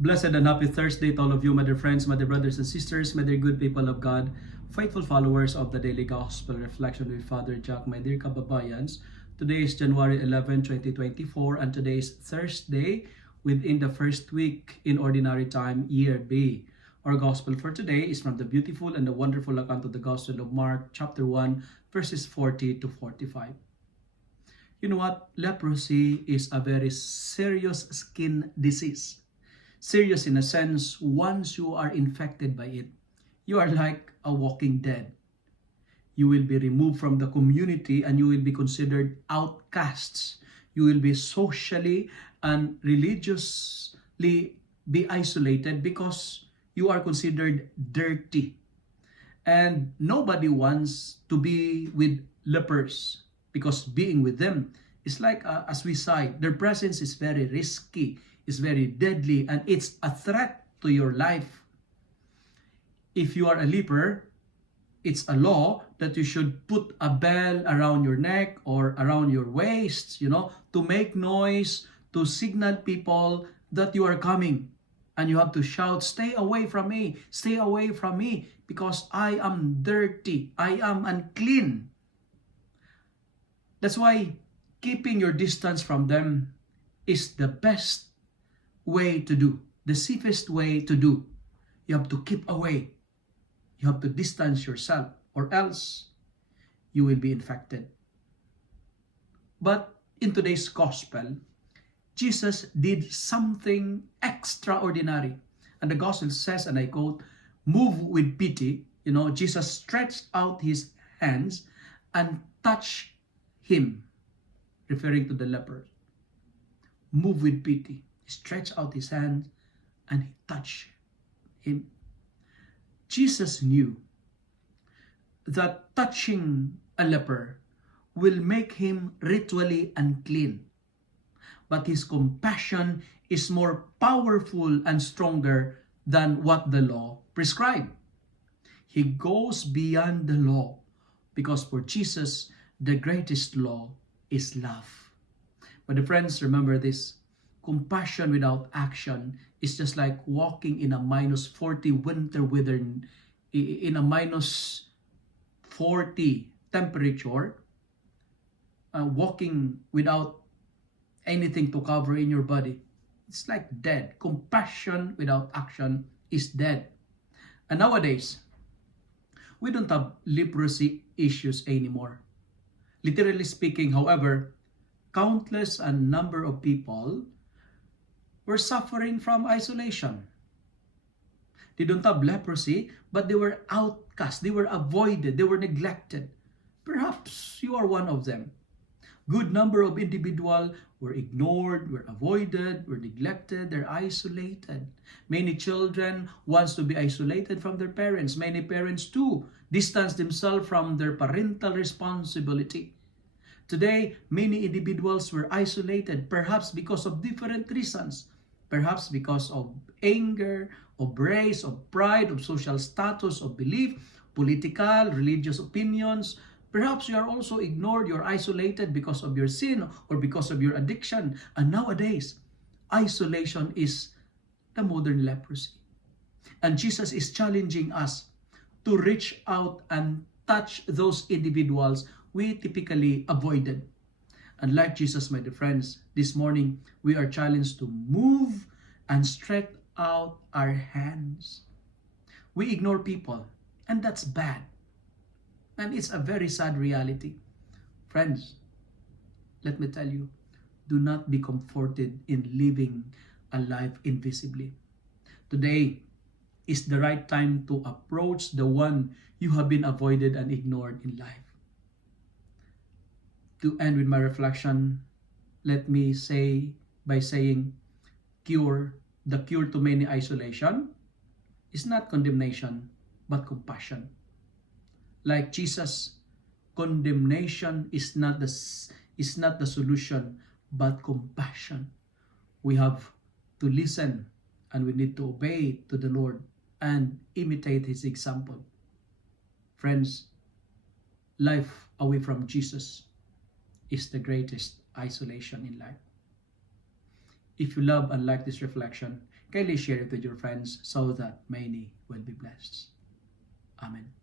Blessed and happy Thursday to all of you, my dear friends, my dear brothers and sisters, my dear good people of God, faithful followers of the Daily Gospel Reflection with Father Jhack, my dear kababayans. Today is January 11, 2024, and today is Thursday within the first week in Ordinary Time, Year B. Our Gospel for today is from the beautiful and the wonderful account of the Gospel of Mark, chapter 1, verses 40 to 45. You know what? Leprosy is a very serious skin disease. Serious in a sense, once you are infected by it, you are like a walking dead. You will be removed from the community and you will be considered outcasts. You will be socially and religiously be isolated because you are considered dirty. And nobody wants to be with lepers because being with them is like a suicide. Their presence is very risky. Is very deadly, and it's a threat to your life. If you are a leper, it's a law that you should put a bell around your neck or around your waist, to make noise, to signal people that you are coming. And you have to shout, "Stay away from me, stay away from me, because I am dirty, I am unclean." That's why keeping your distance from them is the best way to do, the safest way to do. You have to keep away. You have to distance yourself, or else you will be infected. But in today's gospel, Jesus did something extraordinary. And the gospel says, and I quote, "Move with pity." Jesus stretched out his hands and touched him, referring to the leper. Move with pity. Stretched out his hand and he touched him. Jesus knew that touching a leper will make him ritually unclean. But his compassion is more powerful and stronger than what the law prescribed. He goes beyond the law because for Jesus, the greatest law is love. But the friends, remember this. Compassion without action is just like walking in a -40 winter weather, in a -40 temperature, walking without anything to cover in your body. It's like dead. Compassion without action is dead. And nowadays, we don't have leprosy issues anymore. Literally speaking, however, countless a number of people were suffering from isolation. They don't have leprosy, but they were outcast. They were avoided. They were neglected. Perhaps you are one of them. Good number of individuals were ignored, were avoided, were neglected, they're isolated. Many children wants to be isolated from their parents. Many parents too distance themselves from their parental responsibility. Today, many individuals were isolated, perhaps because of different reasons. Perhaps because of anger, of race, of pride, of social status, of belief, political, religious opinions. Perhaps you are also ignored, you're isolated because of your sin or because of your addiction. And nowadays, isolation is the modern leprosy. And Jesus is challenging us to reach out and touch those individuals we typically avoided. And like Jesus, my dear friends, this morning we are challenged to move and stretch out our hands. We ignore people, and that's bad. And it's a very sad reality. Friends, let me tell you, do not be comforted in living a life invisibly. Today is the right time to approach the one you have been avoided and ignored in life. To end with my reflection, let me say by saying, the cure to many isolation is not condemnation, but compassion. Like Jesus, condemnation is not the solution, but compassion. We have to listen and we need to obey to the Lord and imitate his example. Friends, life away from Jesus is the greatest isolation in life. If you love and like this reflection, kindly share it with your friends so that many will be blessed. Amen.